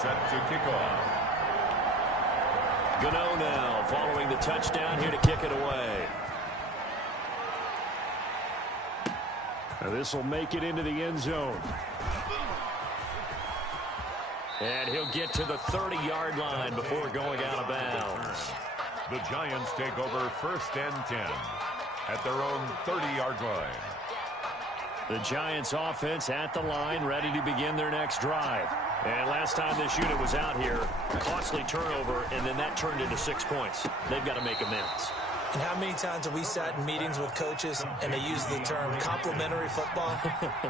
Set to kick off. Gano now following the touchdown here to kick it away. This will make it into the end zone. And he'll get to the 30-yard line before going out of bounds. The Giants take over 1st and 10 at their own 30-yard line. The Giants offense at the line, ready to begin their next drive. And last time this unit was out here, costly turnover, and then that turned into 6 points. They've got to make amends. And how many times have we sat in meetings with coaches and they use the term complementary football?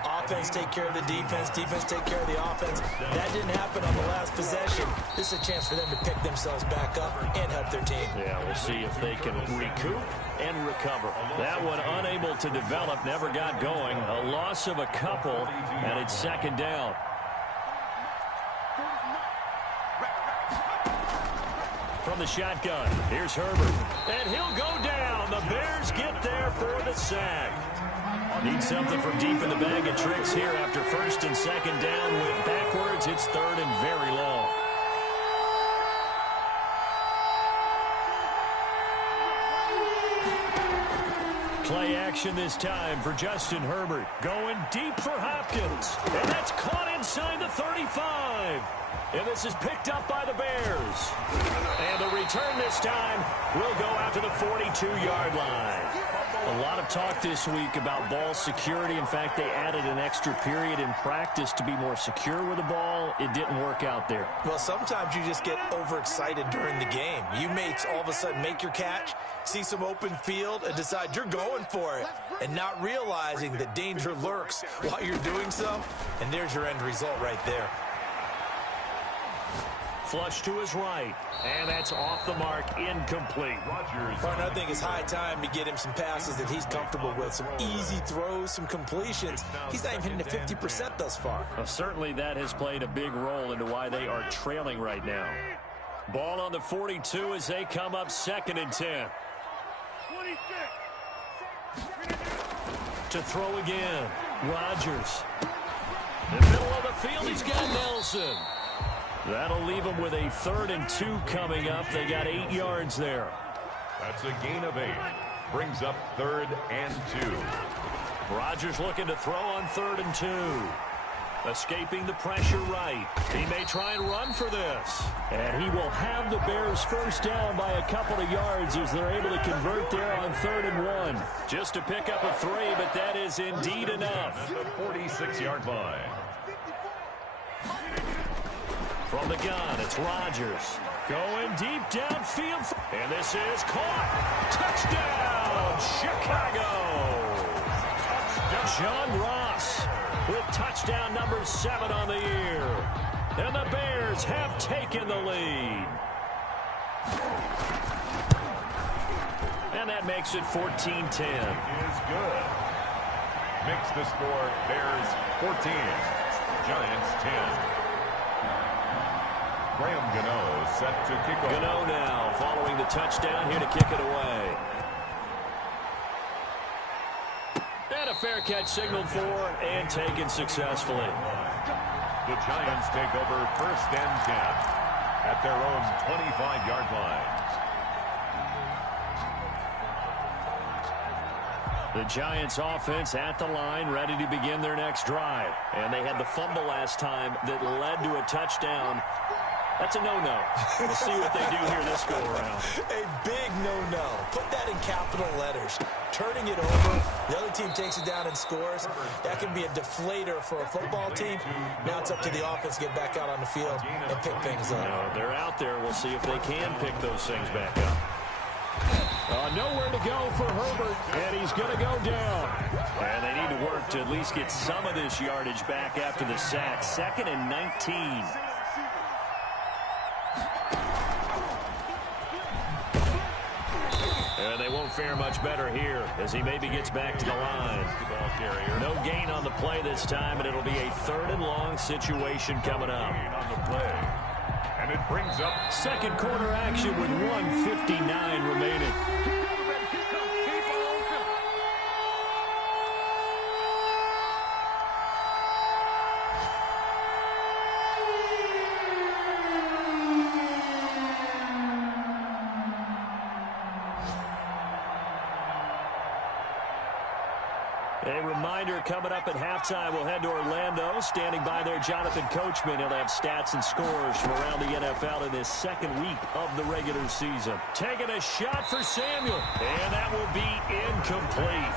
Offense take care of the defense, defense take care of the offense. That didn't happen on the last possession. This is a chance for them to pick themselves back up and help their team. Yeah, we'll see if they can recoup and recover. That one unable to develop, never got going. A loss of a couple, and it's 2nd down. From the shotgun, here's Herbert, and he'll go down. The Bears get there for the sack. Need something from deep in the bag of tricks here after 1st and 2nd down. Went backwards. It's 3rd and very long. Play action this time for Justin Herbert. Going deep for Hopkins, and that's caught inside the 35. And this is picked up by the Bears. And the return this time will go out to the 42-yard line. A lot of talk this week about ball security. In fact, they added an extra period in practice to be more secure with the ball. It didn't work out there. Well, sometimes you just get overexcited during the game. You may all of a sudden make your catch, see some open field, and decide you're going for it, and not realizing that danger lurks while you're doing so. And there's your end result right there. Flush to his right, and that's off the mark, incomplete. Partner, I think it's high time to get him some passes that he's comfortable with, some easy throws, some completions. He's not even hitting to 50% thus far. Well, certainly that has played a big role into why they are trailing right now. Ball on the 42 as they come up 2nd and 10. To throw again, Rodgers. In the middle of the field, he's got Nelson. That'll leave them with a 3rd and 2 coming up. They got 8 yards there. That's a gain of 8. Brings up 3rd and 2. Rodgers looking to throw on 3rd and 2. Escaping the pressure right. He may try and run for this. And he will have the Bears 1st down by a couple of yards as they're able to convert there on 3rd and 1. Just to pick up a 3, but that is indeed enough. At the 46-yard line. From the gun, it's Rodgers. Going deep downfield. And this is caught. Touchdown, Chicago. John Ross with touchdown number 7 on the year. And the Bears have taken the lead. And that makes it 14-10. Is good. Makes the score Bears 14, Giants 10. Graham Gano set to kick off. Gano now following the touchdown here to kick it away. And a fair catch signaled for and taken successfully. The Giants take over 1st and 10 at their own 25-yard line. The Giants offense at the line, ready to begin their next drive. And they had the fumble last time that led to a touchdown. That's a no-no. We'll see what they do here this go-around. A big no-no. Put that in capital letters. Turning it over, the other team takes it down and scores. That can be a deflator for a football team. Now it's up to the offense to get back out on the field and pick things up. No, they're out there. We'll see if they can pick those things back up. Nowhere to go for Herbert, and he's going to go down. And they need to work to at least get some of this yardage back after the sack. 2nd and 19. And they won't fare much better here as he maybe gets back to the line. No gain on the play this time, and it'll be a 3rd and long situation coming up. And it brings up 2nd quarter action with 1:59 remaining. A reminder, coming up at halftime, we'll head to Orlando. Standing by there, Jonathan Coachman. He'll have stats and scores from around the NFL in his second week of the regular season. Taking a shot for Samuel, and that will be incomplete.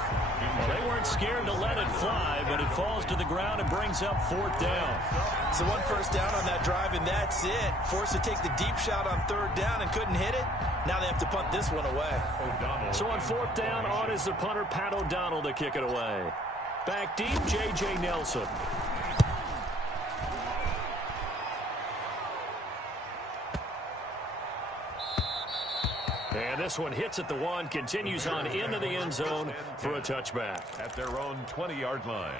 Well, they weren't scared to let it fly, but it falls to the ground and brings up 4th down. So 1 first down on that drive, and that's it. Forced to take the deep shot on 3rd down and couldn't hit it. Now they have to punt this one away. So on 4th down, on is the punter, Pat O'Donnell, to kick it away. Back deep, J.J. Nelson. And this one hits at the 1, continues on into the end zone for a touchback. At their own 20-yard line.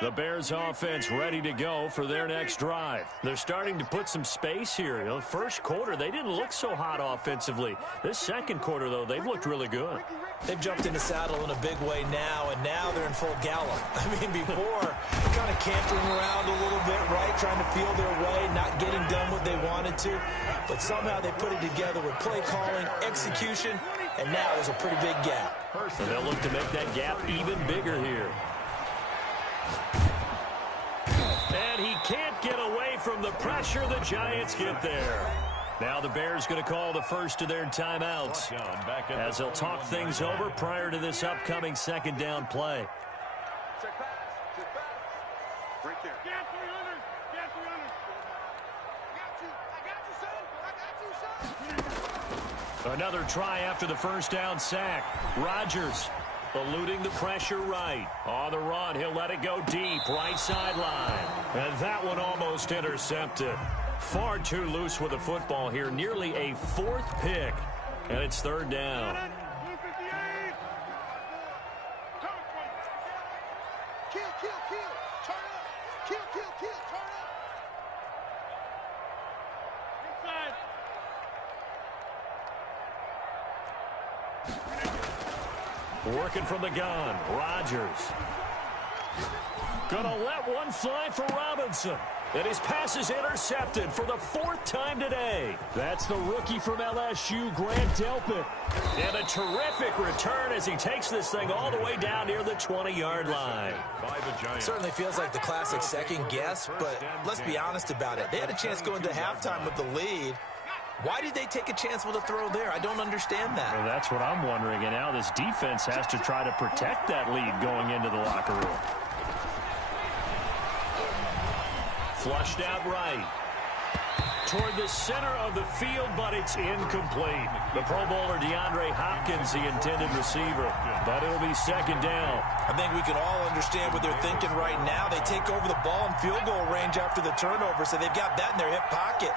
The Bears offense ready to go for their next drive. They're starting to put some space here. The first quarter, they didn't look so hot offensively. This second quarter, though, they've looked really good. They've jumped in the saddle in a big way now, and now they're in full gallop. I mean, before, kind of cantering around a little bit, right, trying to feel their way, not getting done what they wanted to. But somehow they put it together with play calling, execution, and now there's a pretty big gap. And they'll look to make that gap even bigger here. And he can't get away from the pressure. The Giants get there. Now the Bears going to call the first of their timeouts as they'll talk things over prior to this upcoming 2nd down play. Another try after the first down sack. Rodgers eluding the pressure right. On the run, he'll let it go deep, right sideline. And that one almost intercepted. Far too loose with the football here. Nearly a 4th pick. And it's 3rd down. Working from the gun, Rodgers. Gonna let one fly for Robinson. And his pass is intercepted for the 4th time today. That's the rookie from LSU, Grant Delpit. And a terrific return as he takes this thing all the way down near the 20-yard line. Certainly feels like the classic second guess, but let's be honest about it. They had a chance going into halftime with the lead. Why did they take a chance with a throw there? I don't understand that. Well, that's what I'm wondering. And now this defense has to try to protect that lead going into the locker room. Flushed out right. Toward the center of the field, but it's incomplete. The Pro Bowler DeAndre Hopkins, the intended receiver. But it'll be 2nd down. I think we can all understand what they're thinking right now. They take over the ball in field goal range after the turnover, so they've got that in their hip pocket.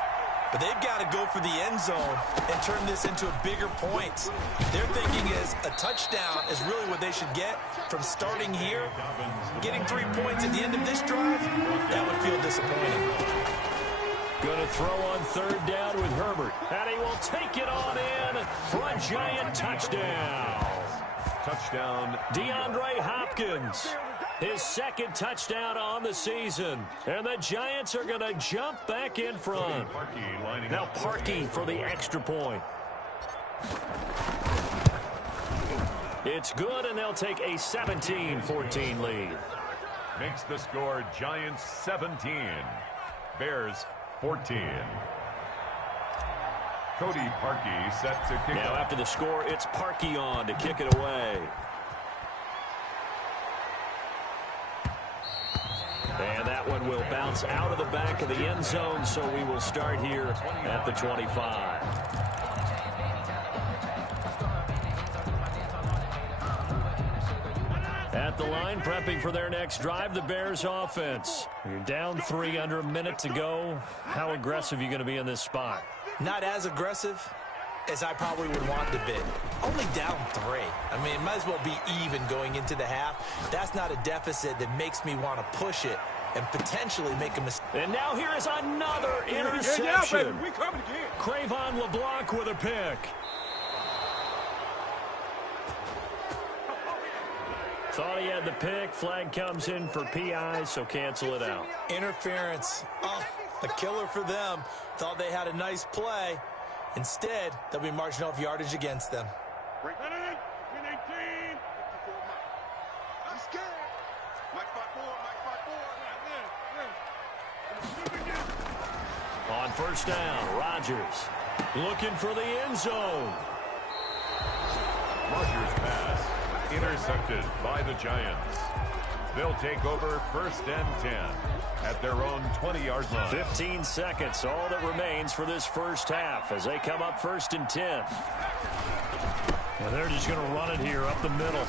But they've got to go for the end zone and turn this into a bigger point. Their thinking is a touchdown is really what they should get from starting here. Getting 3 points at the end of this drive, that would feel disappointing. Going to throw on 3rd down with Herbert. And he will take it on in for a Giant touchdown. Touchdown, DeAndre Hopkins. His 2nd touchdown on the season. And the Giants are going to jump back in front. Now Parkey for the extra point. It's good, and they'll take a 17-14 lead. Makes the score Giants 17. Bears 14. Cody Parkey set to kick now off. After the score, it's Parkey on to kick it away. And that one will bounce out of the back of the end zone, so we will start here at the 25. At the line, prepping for their next drive, the Bears offense. You're down 3, under a minute to go. How aggressive are you going to be in this spot? Not as aggressive as I probably would want to be. Only down 3. I mean, it might as well be even going into the half. That's not a deficit that makes me want to push it and potentially make a mistake. And now here is another interception. Yeah, baby. We coming again. Cravon LeBlanc with a pick. Thought he had the pick. Flag comes in for PI, so cancel it out. Interference. Oh, a killer for them. Thought they had a nice play. Instead, they'll be marching off yardage against them. Break that in. 18. on first down. Rodgers looking for the end zone. Rodgers' pass intercepted by the Giants. They'll take over first and 10 at their own 20-yard line. 15 seconds, all that remains for this first half as they come up first and 10. And they're just going to run it here up the middle.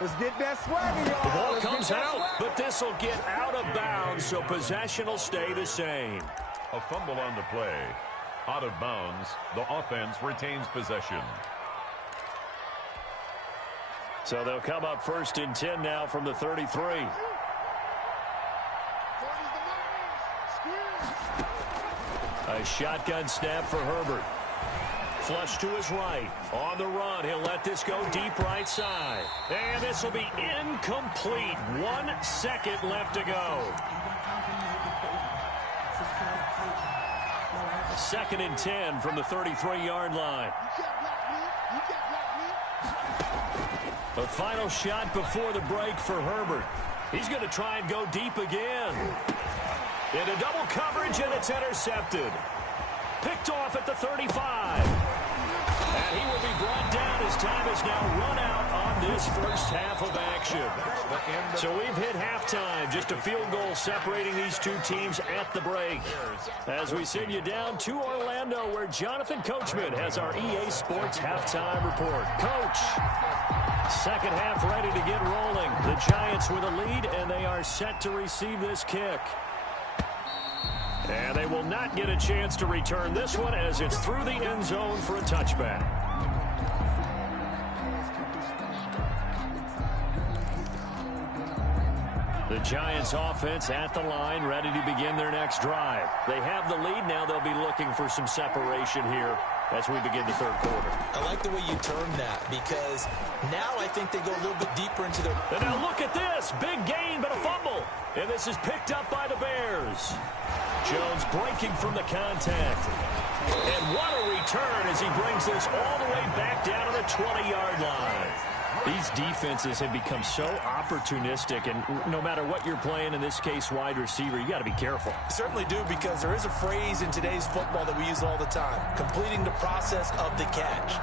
Let's get that swagger, y'all. The ball comes out, but this will get out of bounds, so possession will stay the same. A fumble on the play. Out of bounds, the offense retains possession. So they'll come up first and 10 now from the 33. A shotgun snap for Herbert. Flush to his right. On the run, he'll let this go deep right side. And this will be incomplete. 1 second left to go. Second and 10 from the 33-yard line. A final shot before the break for Herbert. He's going to try and go deep again. Into double coverage, and it's intercepted. Picked off at the 35. And he will be brought down as time is now run out on this first half of action. So we've hit halftime. Just a field goal separating these two teams at the break. As we send you down to Orlando, where Jonathan Coachman has our EA Sports halftime report. Coach, second half ready to get rolling. The Giants with a lead, and they are set to receive this kick. And they will not get a chance to return this one as it's through the end zone for a touchback. The Giants offense at the line, ready to begin their next drive. They have the lead. Now they'll be looking for some separation here as we begin the third quarter. I like the way you termed that, because now I think they go a little bit deeper into their... And now look at this. Big gain, but a fumble. And this is picked up by the Bears. Jones breaking from the contact. And what a return as he brings this all the way back down to the 20-yard line. These defenses have become so opportunistic, and no matter what you're playing, in this case wide receiver, you got to be careful. Certainly do, because there is a phrase in today's football that we use all the time: completing the process of the catch.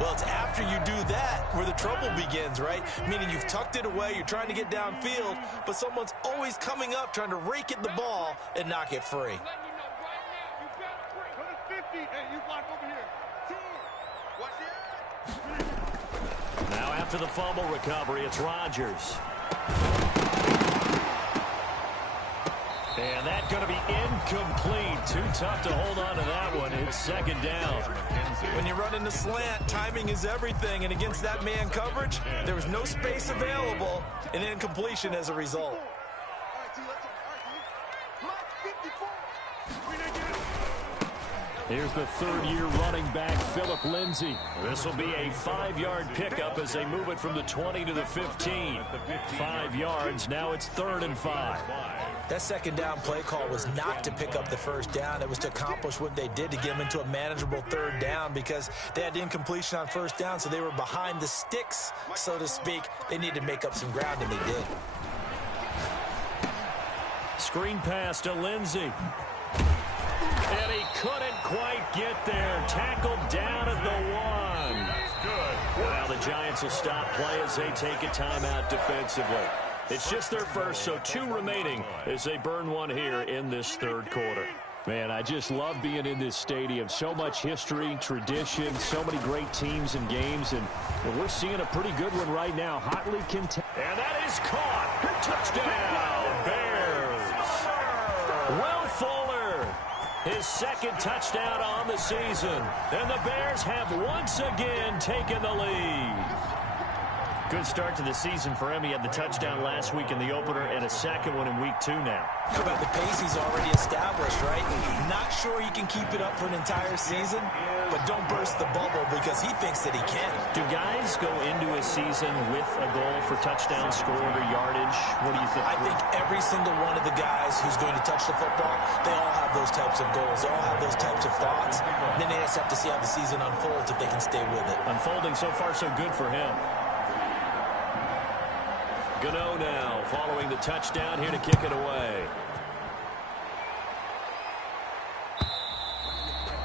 Well, it's after you do that where the trouble begins, right? Meaning you've tucked it away, you're trying to get downfield, but someone's always coming up trying to rake at the ball and knock it free. Now after the fumble recovery, it's Rodgers. And that's going to be incomplete. Too tough to hold on to that one. It's second down. When you run in the slant, timing is everything. And against that man coverage, there was no space available, and incompletion as a result. Here's the third-year running back, Philip Lindsay. This will be a 5-yard pickup as they move it from the 20 to the 15. 5 yards. Now it's 3rd and 5. That second down play call was not to pick up the first down. It was to accomplish what they did to get them into a manageable 3rd down, because they had incompletion on first down, so they were behind the sticks, so to speak. They needed to make up some ground, and they did. Screen pass to Lindsay. And he couldn't quite get there. Tackled down at the 1. Good. Well, the Giants will stop play as they take a timeout defensively. It's just their first, so 2 remaining as they burn one here in this third quarter. Man, I just love being in this stadium. So much history, tradition, so many great teams and games, and we're seeing a pretty good one right now. Hotly contested. And that is caught. Touchdown, Bears. Will Fuller, his second touchdown on the season. And the Bears have once again taken the lead. Good start to the season for him. He had the touchdown last week in the opener and a second one in week 2 now. How about the pace he's already established, right? Not sure he can keep it up for an entire season, but don't burst the bubble because he thinks that he can. Do guys go into a season with a goal for touchdown scored or yardage? What do you think? I think every single one of the guys who's going to touch the football, they all have those types of goals. They all have those types of thoughts. Then they just have to see how the season unfolds if they can stay with it. Unfolding so far so good for him. Gano now following the touchdown here to kick it away.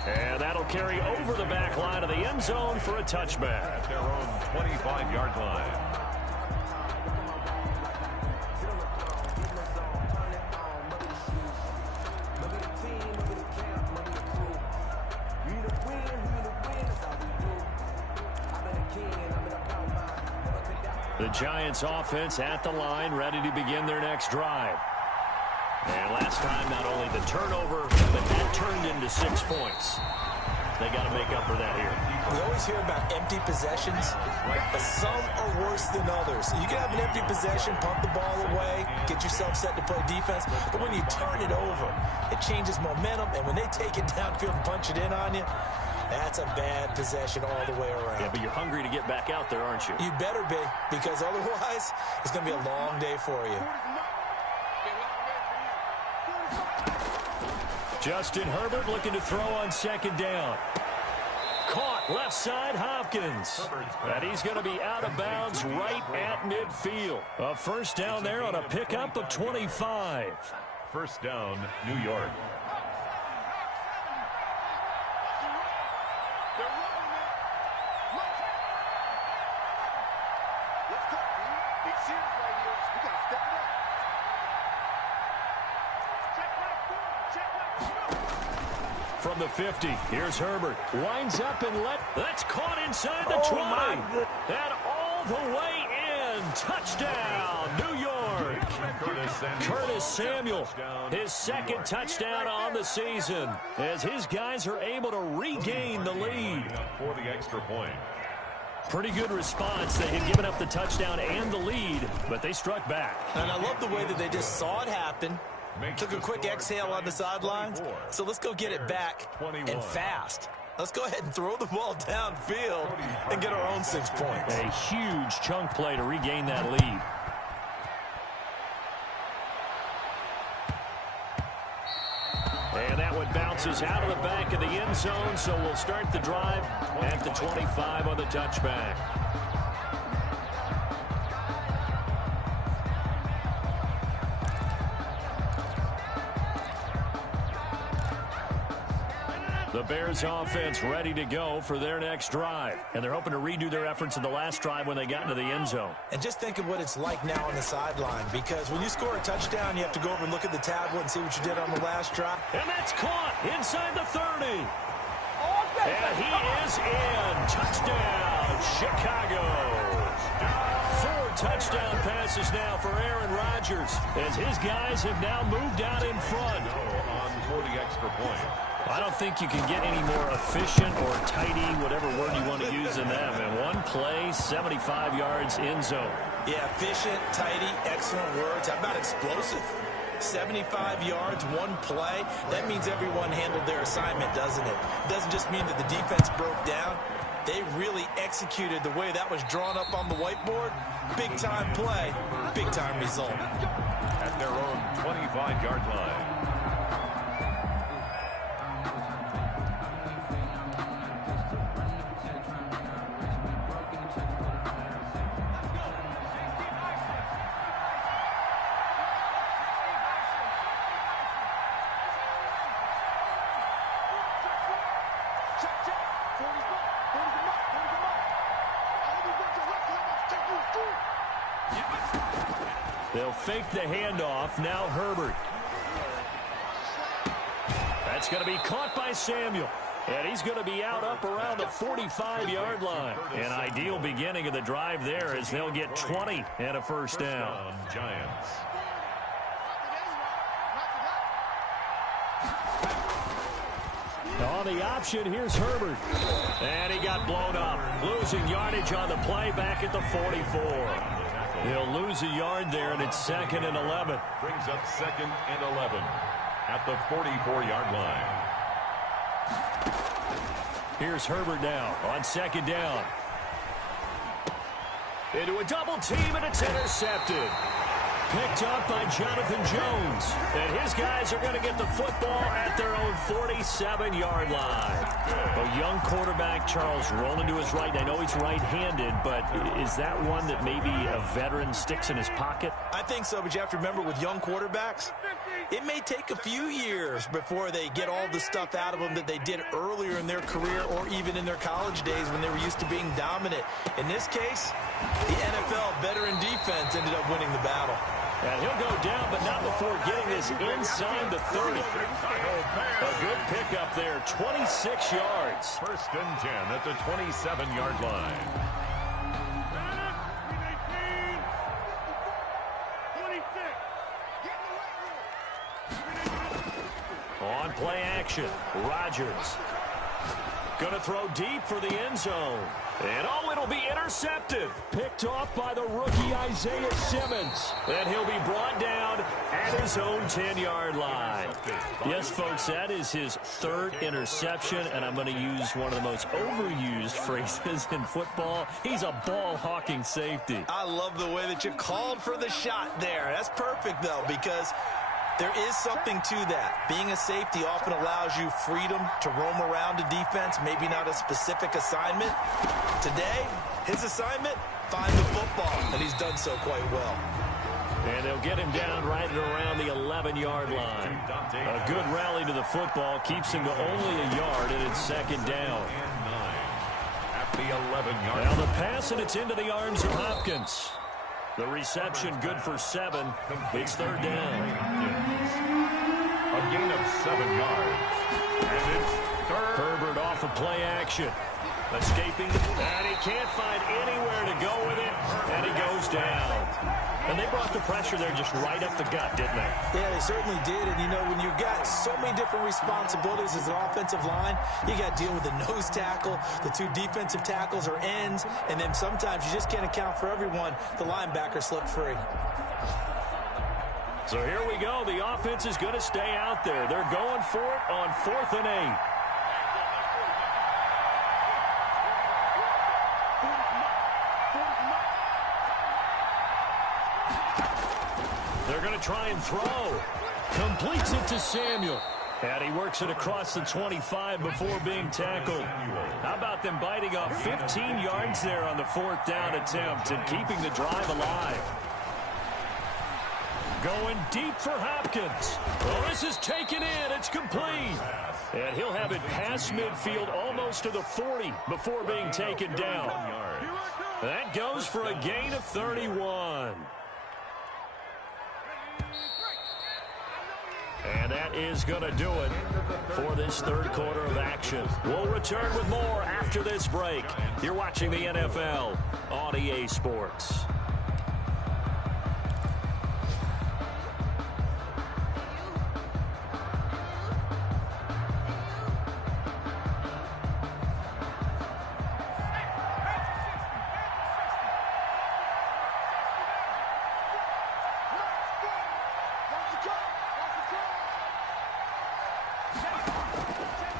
And that'll carry over the back line of the end zone for a touchback. At their own 25-yard line. The Giants offense at the line, ready to begin their next drive. And last time, not only the turnover, but that turned into 6 points. They got to make up for that here. We always hear about empty possessions, but some are worse than others. You can have an empty possession, pump the ball away, get yourself set to play defense, but when you turn it over, it changes momentum, and when they take it downfield and punch it in on you, that's a bad possession all the way around. Yeah, but you're hungry to get back out there, aren't you? You better be, because otherwise, it's going to be a long day for you. Justin Herbert looking to throw on second down. Caught left side Hopkins. And he's going to be out of bounds right at midfield. A first down there on a pickup of 25. First down, New York. From the 50, here's Herbert. Winds up and that's caught inside the 20. And all the way in. Touchdown, New York. Curtis Samuel, his second touchdown on the season, as his guys are able to regain the lead. For the extra point. Pretty good response. They had given up the touchdown and the lead, but they struck back. And I love the way that they just saw it happen. Took a quick exhale on the sidelines. So let's go get it back and fast. Let's go ahead and throw the ball downfield and get our own 6 points. A huge chunk play to regain that lead. And that one bounces out of the back of the end zone, so we'll start the drive at the 25 on the touchback. The Bears offense ready to go for their next drive. And they're hoping to redo their efforts in the last drive when they got into the end zone. And just think of what it's like now on the sideline, because when you score a touchdown, you have to go over and look at the tablet and see what you did on the last drive. And that's caught inside the 30. And he is in. Touchdown, Chicago. 4 touchdown passes now for Aaron Rodgers, as his guys have now moved out in front. On for the extra point. I don't think you can get any more efficient or tidy, whatever word you want to use in them. And one play, 75 yards in zone. Yeah, efficient, tidy, excellent words. How about explosive? 75 yards, one play. That means everyone handled their assignment, doesn't it? It doesn't just mean that the defense broke down. They really executed the way that was drawn up on the whiteboard. Big-time play, big-time result. At their own 25-yard line. They'll fake the handoff. Now Herbert. That's going to be caught by Samuel. And he's going to be out up around the 45-yard line. An ideal beginning of the drive there, as they'll get 20 and a first down. Giants. On the option, here's Herbert. And he got blown up. Losing yardage on the play back at the 44. He'll lose a yard there, and it's 2nd and 11. Brings up 2nd and 11 at the 44-yard line. Here's Herbert now on 2nd down. Into a double team, and it's intercepted. picked up by Jonathan Jones. And his guys are going to get the football at their own 47-yard line. A young quarterback, Charles, rolling to his right. I know he's right-handed, but is that one that maybe a veteran sticks in his pocket? I think so, but you have to remember with young quarterbacks, it may take a few years before they get all the stuff out of them that they did earlier in their career or even in their college days when they were used to being dominant. In this case, the NFL veteran defense ended up winning the battle. And he'll go down, but not before getting this inside the 30. A good pickup there, 26 yards. First and 10 at the 27-yard line. On play action, Rodgers. Going to throw deep for the end zone. And it'll be intercepted. Picked off by the rookie Isaiah Simmons. And he'll be brought down at his own 10-yard line. Yes, folks, that is his third interception, and I'm going to use one of the most overused phrases in football. He's a ball-hawking safety. I love the way that you called for the shot there. That's perfect, though, because there is something to that. Being a safety often allows you freedom to roam around a defense, maybe not a specific assignment. Today, his assignment, find the football, and he's done so quite well. And they'll get him down right at around the 11-yard line. A good rally to the football keeps him to only a yard, and it's second down. At the 11-yard line. Now the pass, and it's into the arms of Hopkins. The reception good for 7. It's third down. A gain of 7 yards. And it's third. Herbert off of play action. Escaping, and he can't find anywhere to go with it, and he goes down. And they brought the pressure there just right up the gut, didn't they? Yeah, they certainly did. And, you know, when you've got so many different responsibilities as an offensive line, you got to deal with the nose tackle, the 2 defensive tackles or ends, and then sometimes you just can't account for everyone. The linebacker slipped free. So here we go. The offense is going to stay out there. They're going for it on 4th and 8. They're going to try and throw. Completes it to Samuel. And he works it across the 25 before being tackled. How about them biting off 15 yards there on the 4th down attempt and keeping the drive alive? Going deep for Hopkins. Well, this is taken in. It's complete. And he'll have it past midfield almost to the 40 before being taken down. That goes for a gain of 31. And that is going to do it for this third quarter of action. We'll return with more after this break. You're watching the NFL on EA Sports.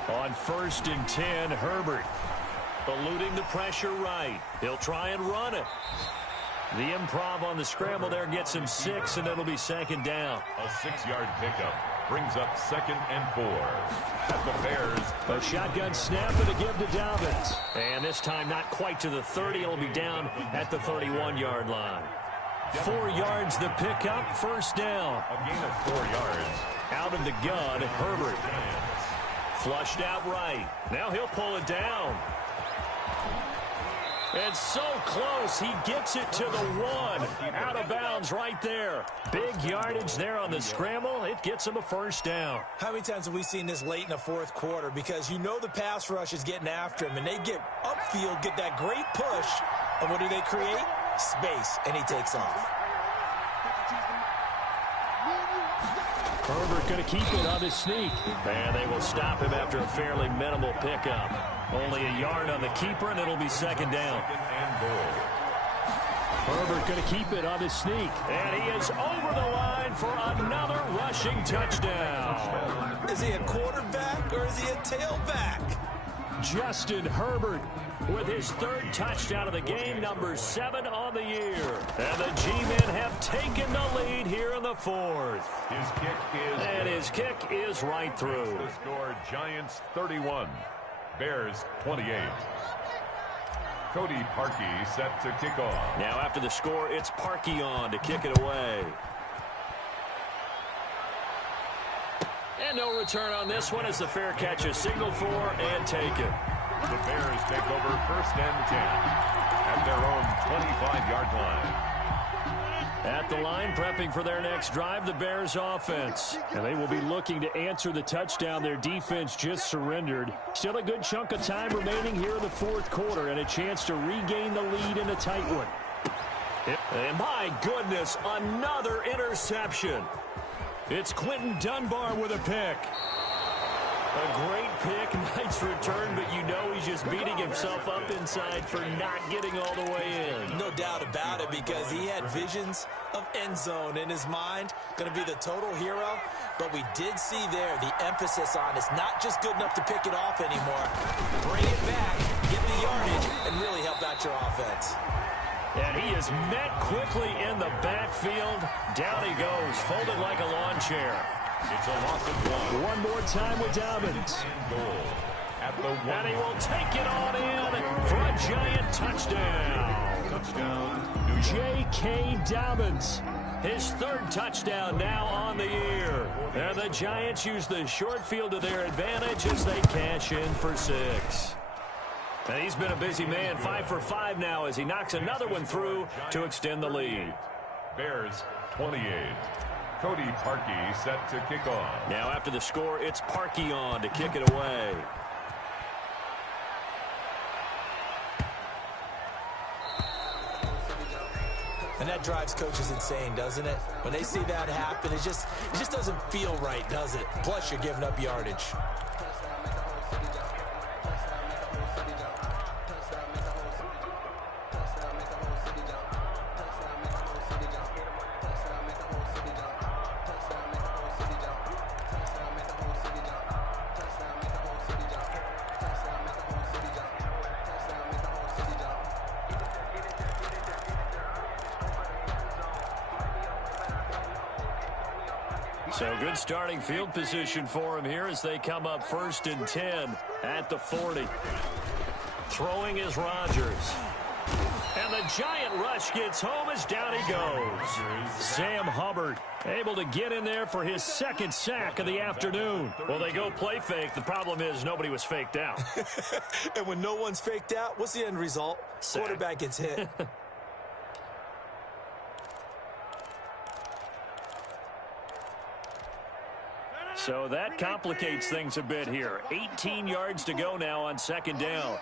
On 1st and 10, Herbert eluding the pressure right. He'll try and run it. The improv on the scramble there gets him 6, and it'll be second down. A 6-yard pickup brings up 2nd and 4. At the Bears. A shotgun snap and a give to Dobbins. And this time not quite to the 30. It'll be down at the 31-yard line. 4 yards the pickup, first down. A gain of 4 yards. Out of the gun, Herbert. Flushed out right. Now he'll pull it down. And so close, he gets it to the 1. Out of bounds right there. Big yardage there on the scramble. It gets him a first down. How many times have we seen this late in the 4th quarter? Because you know the pass rush is getting after him, and they get upfield, get that great push, and what do they create? Space, and he takes off. Herbert going to keep it on his sneak. And they will stop him after a fairly minimal pickup. Only a yard on the keeper, and it'll be second down. Herbert going to keep it on his sneak. And he is over the line for another rushing touchdown. Is he a quarterback or is he a tailback? Justin Herbert with his 3rd touchdown of the game, number 7 on on the year. And the G-men have taken the lead here in the fourth. His kick is right through. The score, Giants 31, Bears 28. Cody Parkey set to kick off. Now after the score, it's Parkey on to kick it away. And no return on this one as the fair catch is signaled for and taken. The Bears take over 1st and 10 at their own 25-yard line. At the line, prepping for their next drive, the Bears offense. And they will be looking to answer the touchdown their defense just surrendered. Still a good chunk of time remaining here in the fourth quarter and a chance to regain the lead in a tight one. And my goodness, another interception. It's Quentin Dunbar with a pick. A great pick, nice return, but you know he's just beating himself up inside for not getting all the way in. No doubt about it, because he had visions of end zone in his mind. Going to be the total hero. But we did see there the emphasis on it's not just good enough to pick it off anymore. Bring it back, get the yardage, and really help out your offense. And he is met quickly in the backfield. Down he goes, folded like a lawn chair. It's a loss of 1. One more time with Dobbins. Goal at the 1. And he will take it on in for a Giant touchdown. Touchdown, J.K. Dobbins. His 3rd touchdown now on the year. And the Giants use the short field to their advantage as they cash in for 6. And he's been a busy man, 5 for 5 now as he knocks another one through to extend the lead. Bears 28. Cody Parkey set to kick off. Now after the score, it's Parkey on to kick it away. And that drives coaches insane, doesn't it? When they see that happen, it just doesn't feel right, does it? Plus, you're giving up yardage. So good starting field position for him here as they come up 1st and 10 at the 40. Throwing is Rodgers. And the Giant rush gets home as down he goes. Sam Hubbard able to get in there for his 2nd sack of the afternoon. Well, they go play fake. The problem is nobody was faked out. And when no one's faked out, what's the end result? Sack. Quarterback gets hit. So that complicates things a bit here. 18 yards to go now on 2nd down.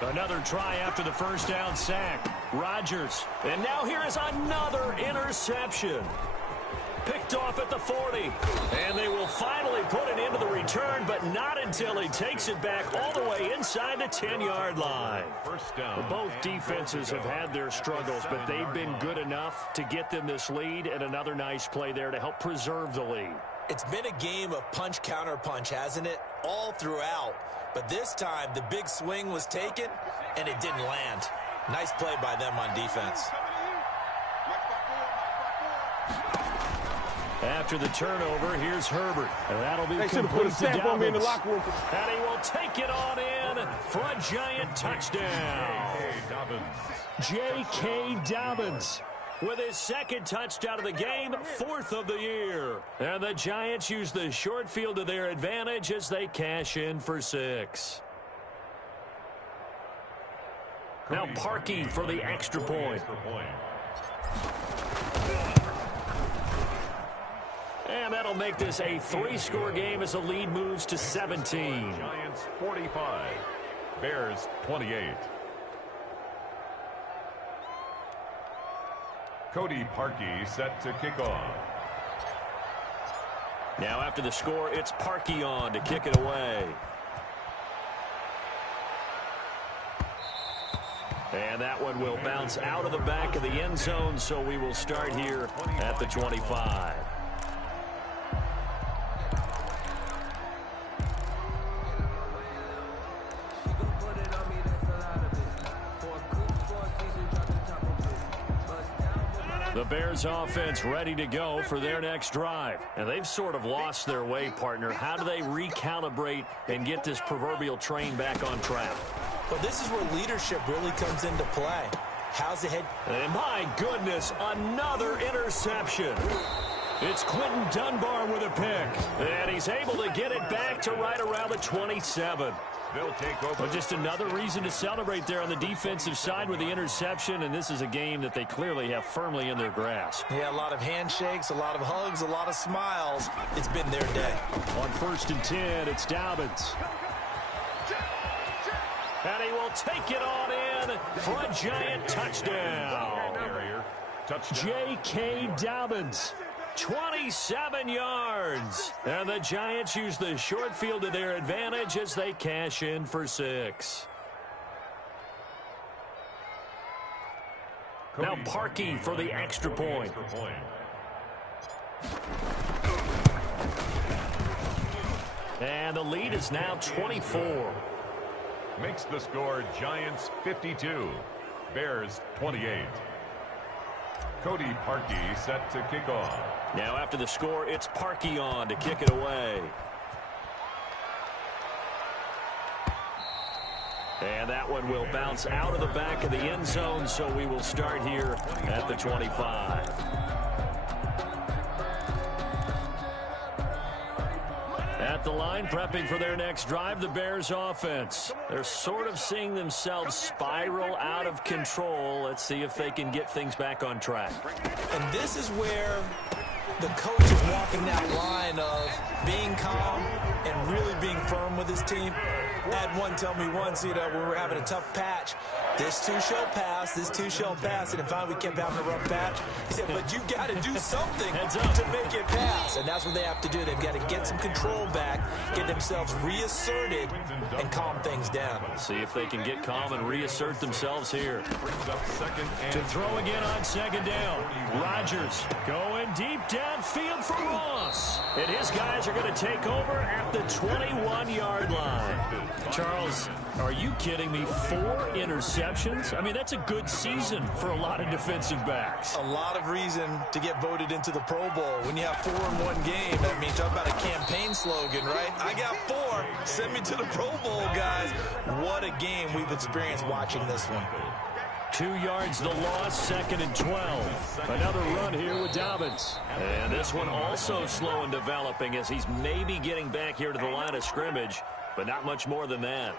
Another try after the 1st down sack. Rodgers. And now here is another interception. Picked off at the 40. And they will finally put it into the return, but not until he takes it back all the way inside the 10-yard line. First down. Both defenses have had their struggles, but they've been good enough to get them this lead, and another nice play there to help preserve the lead. It's been a game of punch-counter-punch, hasn't it? All throughout. But this time, the big swing was taken, and it didn't land. Nice play by them on defense. After the turnover, here's Herbert. And that'll be They should have complete put a to stamp on me in the Dobbins. locker room. And he will take it on in for a Giant touchdown. J.K. Dobbins with his 2nd touchdown of the game, 4th of the year. And the Giants use the short field to their advantage as they cash in for 6. Now Parkey for the extra point. And that'll make this a 3-score game as the lead moves to 17. Giants 45, Bears 28. Cody Parkey set to kick off. Now after the score, it's Parkey on to kick it away. And that one will bounce out of the back of the end zone, so we will start here at the 25. The Bears offense ready to go for their next drive. And they've sort of lost their way, partner. How do they recalibrate and get this proverbial train back on track? Well, this is where leadership really comes into play. How's the head? And my goodness, another interception. It's Quentin Dunbar with a pick. And he's able to get it back to right around the 27. They'll take over. But just another reason to celebrate there on the defensive side with the interception, and this is a game that they clearly have firmly in their grasp. Yeah, a lot of handshakes, a lot of hugs, a lot of smiles. It's been their day. On 1st and 10, it's Dobbins. And he will take it on in for a Giant touchdown. J.K. Dobbins. 27 yards. And the Giants use the short field to their advantage as they cash in for 6. Now Parkey for the extra point. And the lead is now 24. Makes the score Giants 52, Bears 28. Cody Parkey set to kick off. Now after the score, it's Parkey on to kick it away. And that one will bounce out of the back of the end zone, so we will start here at the 25. At the line, prepping for their next drive, the Bears offense. They're sort of seeing themselves spiral out of control. Let's see if they can get things back on track. And this is where the coach is walking that line of being calm and really being firm with his team. Had one tell me once, when we were having a tough patch, this too shall pass, this too shall pass, and finally we kept having a rough patch. He said, but you got to do something to make it pass, and that's what they have to do. They've got to get some control back, get themselves reasserted, and calm things down. See if they can get calm and reassert themselves here. To throw again on 2nd down. Rodgers going deep downfield for Ross. And his guys are going to take over at the 21-yard line. Charles, are you kidding me? 4 interceptions? I mean, that's a good season for a lot of defensive backs. A lot of reason to get voted into the Pro Bowl. When you have 4 in one game, I mean, talk about a campaign slogan, right? I got 4. Send me to the Pro Bowl, guys. What a game we've experienced watching this one. 2 yards the loss, 2nd and 12. Another run here with Dobbins. And this one also slow in developing as he's maybe getting back here to the line of scrimmage, but not much more than that.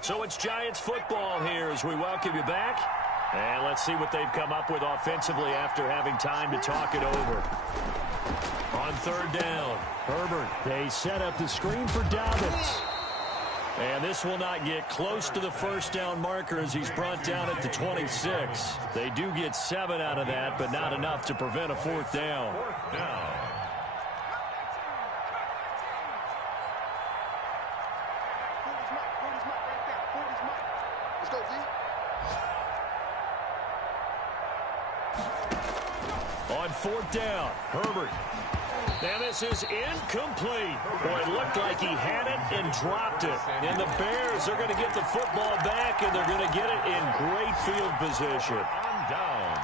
So it's Giants football here as we welcome you back. And let's see what they've come up with offensively after having time to talk it over. On 3rd down, Herbert. They set up the screen for Dobbins. And this will not get close to the 1st down marker as he's brought down at the 26. They do get 7 out of that, but not enough to prevent a 4th down. On 4th down, Herbert. And this is incomplete. Boy, it looked like he had it and dropped it. And the Bears are going to get the football back, and they're going to get it in great field position. On downs.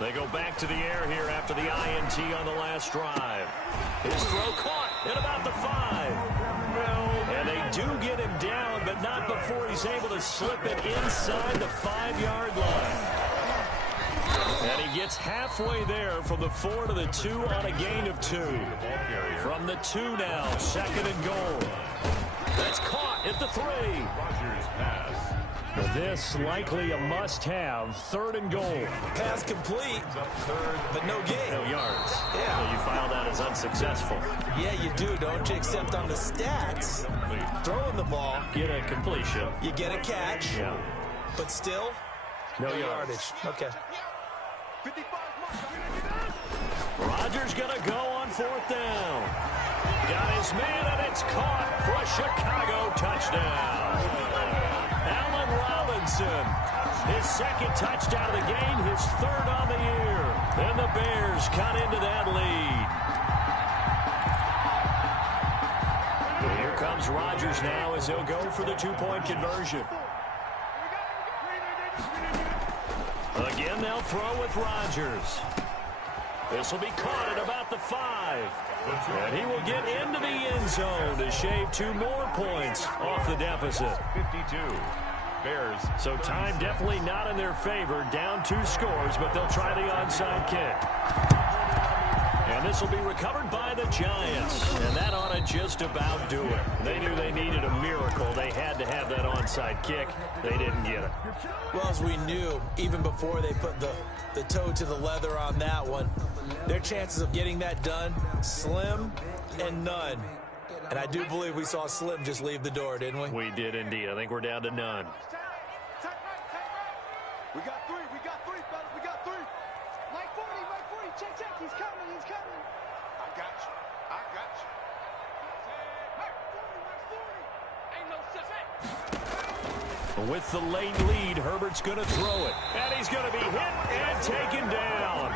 They go back to the air here after the INT on the last drive. His throw caught at about the 5. And they do get him down, but not before he's able to slip it inside the 5-yard line. And he gets halfway there from the 4 to the 2 on a gain of 2. From the 2 now, 2nd and goal. That's caught at the 3. Rodgers pass. This likely a must-have, 3rd and goal. Pass complete, but no gain. No yards. Yeah. So you file that as unsuccessful. Yeah, you do, don't you? Except on the stats, throwing the ball, Get a completion. you get a catch, Yeah. but still, No yardage. Okay. Rodgers going to go on 4th down. got his man, and it's caught for a Chicago touchdown. Allen Robinson, his second touchdown of the game, his third on the year. And the Bears cut into that lead. Here comes Rodgers now as he'll go for the two-point conversion. Again, they'll throw with Rodgers. This will be caught at about the 5. And he will get into the end zone to shave 2 more points off the deficit. 52. Bears. So time definitely not in their favor. Down 2 scores, but they'll try the onside kick. And this will be recovered by the Giants. And that ought to just about do it. They knew they needed a miracle. They had to have that onside kick. They didn't get it. Well, as we knew, even before they put the toe to the leather on that one, their chances of getting that done, slim and none. And I do believe we saw Slim just leave the door, didn't we? We did indeed. I think we're down to none. We got 3, fellas, we got 3. Mike 40, check, he's coming. I got you. Hey, 40, ain't no such. With the late lead, Herbert's going to throw it. And he's going to be hit and taken down.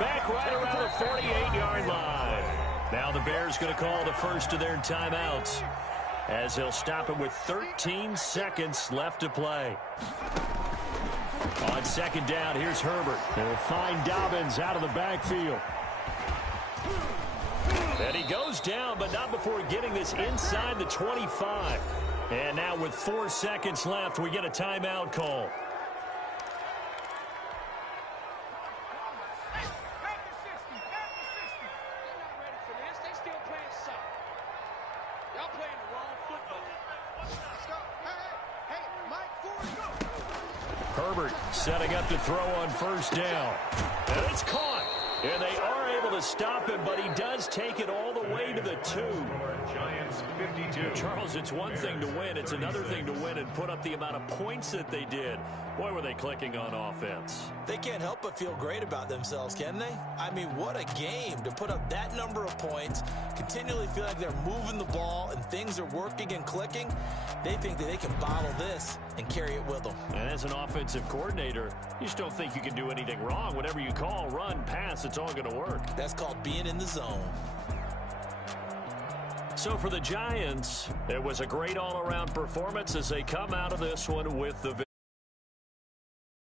Back right around the 48-yard line. Now the Bears going to call the first of their timeouts as he'll stop it with 13 seconds left to play. On second down, here's Herbert. They'll find Dobbins out of the backfield. And he goes down, but not before getting this inside the 25. And now with 4 seconds left, we get a timeout call. Herbert setting up to throw on first down. And it's caught. And they are able to stop him, but he does take it all the way to the 2. Giants 52. Charles, it's one thing to win. It's another thing to win and put up the amount of points that they did. Boy, were they clicking on offense. They can't help but feel great about themselves, can they? I mean, what a game to put up that number of points, continually feel like they're moving the ball and things are working and clicking. They think that they can bottle this and carry it with them. And as an offensive coordinator, you just don't think you can do anything wrong. Whatever you call, run, pass, it's all going to work. That's called being in the zone. So for the Giants, it was a great all-around performance as they come out of this one with the victory.